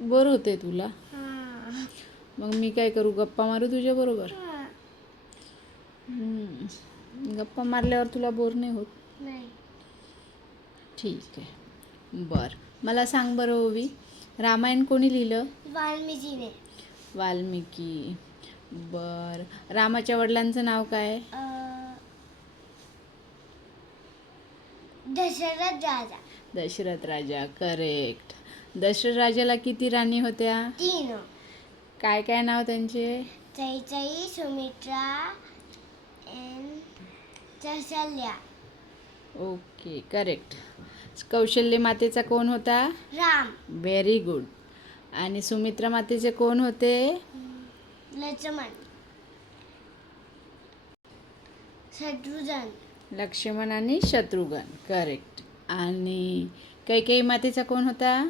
Bore होते तुला? हां. मग मी काय करू, गप्पा मारू तुझ्या बरोबर? हां. गप्पा मारल्यावर तुला बोर नाही होत? नाही. ठीक आहे. बरं, मला सांग बरं ओवी, रामायण कोणी लिहिलं? वाल्मिकीने. वाल्मिकी. बरं, रामाच्या वडिलांचं नाव काय? दशरथ राजा. दशरथ राजा. करेक्ट. दशरथ राजाला किती राणी होत्या? 3. काय काय नाव त्यांचे? Kaikeyi, Sumitra and Kaushalya. Okay, correct. Kaushalya मातेचा कोण होता? राम. Very good. आणि सुमित्रा मातेचे कोण होते? लक्ष्मण. शत्रुघ्न. लक्ष्मण आणि शत्रुघ्न. करेक्ट. आणि कैकेयी मातेचा कोण होता?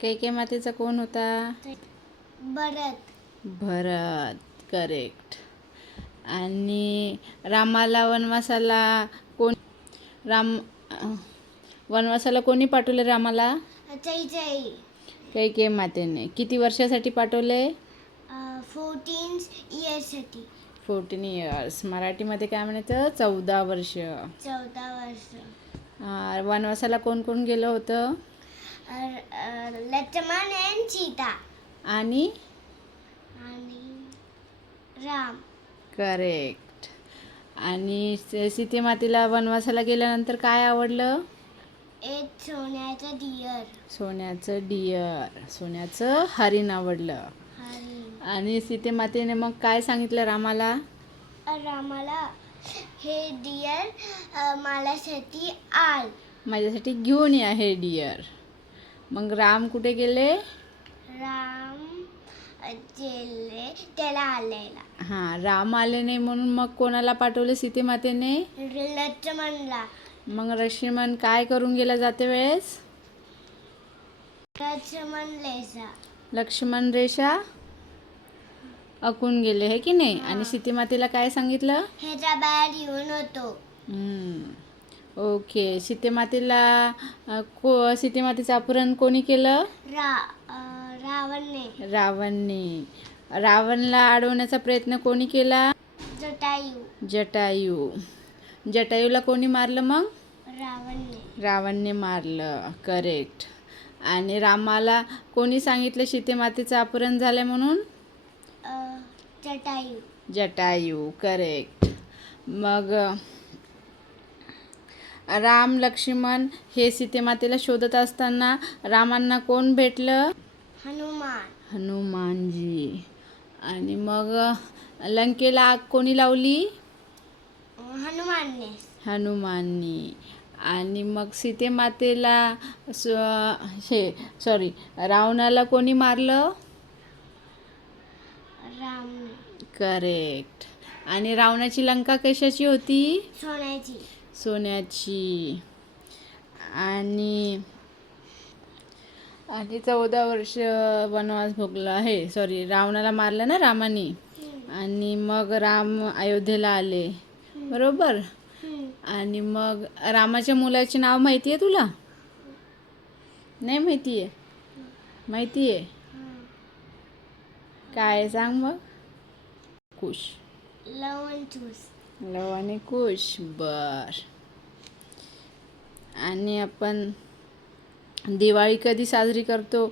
कैकेयी मातेचा कोण होता? भरत. भरत. करेक्ट. आणि रामाला वनवासाला कोण वनवासाला कोणी पाठवले रामाला? कैकेयी. कैकेयी मातेने. किती वर्षासाठी पाठवले? 14 इयर्ससाठी. 14 इयर्स. मराठीमध्ये काय म्हणायचं? 14 वर्ष. 14 वर्ष. वनवासाला कोण कोण गेलं होतं? लक्ष्मण and सीता. आणि राम. करेक्ट. आणि सीतेमातेला वनवासाला गेल्यानंतर काय आवडलं? एक सोन्याचा डिअर. सोन्याचं डिअर. सोन्याचं हरिण आवडलं. आणि सीतेमातेने मग काय सांगितलं रामाला? रामाला हे डिअर माझ्यासाठी आल. माझ्यासाठी घेऊन या हे डिअर. मग राम कुठे गेले? राम गेले त्याला आलेला. हां, राम आले नाही म्हणून मग कोणाला पाठवले सीतेमातेने? लक्ष्मणला. मग लक्ष्मण काय करून गेला जाते वेळेस? लक्ष्मण रेषा आखून गेले, हे की नाही? आणि सीतेमातेला काय सांगितलं? ह्याच्या बाहेर येऊन होतो. ओके. सीतेमातेचं अपहरण कोणी केलं? रावणने. रावणने. रावणला अडवण्याचा प्रयत्न कोणी केला? जटायू. जटायूला कोणी मारलं मग? रावणने मारलं. करेक्ट. आणि रामाला कोणी सांगितलं सीतेमातेचं अपहरण झालं म्हणून? जटायू. करेक्ट. मग राम लक्ष्मण हे सीतेमातेला शोधत असताना रामांना कोण भेटलं? हनुमानजी. आणि मग लंकेला आग कोणी लावली? हनुमाननी. आणि मग सीतेमातेला रावणाला कोणी मारलं? करेक्ट. आणि रावणाची लंका कशाची होती? सोन्याची. आणि 14 वर्ष वनवास भोगला आहे. रावणाला मारलं ना रामाने. आणि मग राम अयोध्येला आले, बरोबर? आणि मग रामाच्या मुलाचे नाव माहिती आहे तुला? नाही माहिती आहे? माहिती आहे. काय सांग मग? कुश. लव आणि कुश. बर. आणि आपण दिवाळी कधी साजरी करतो?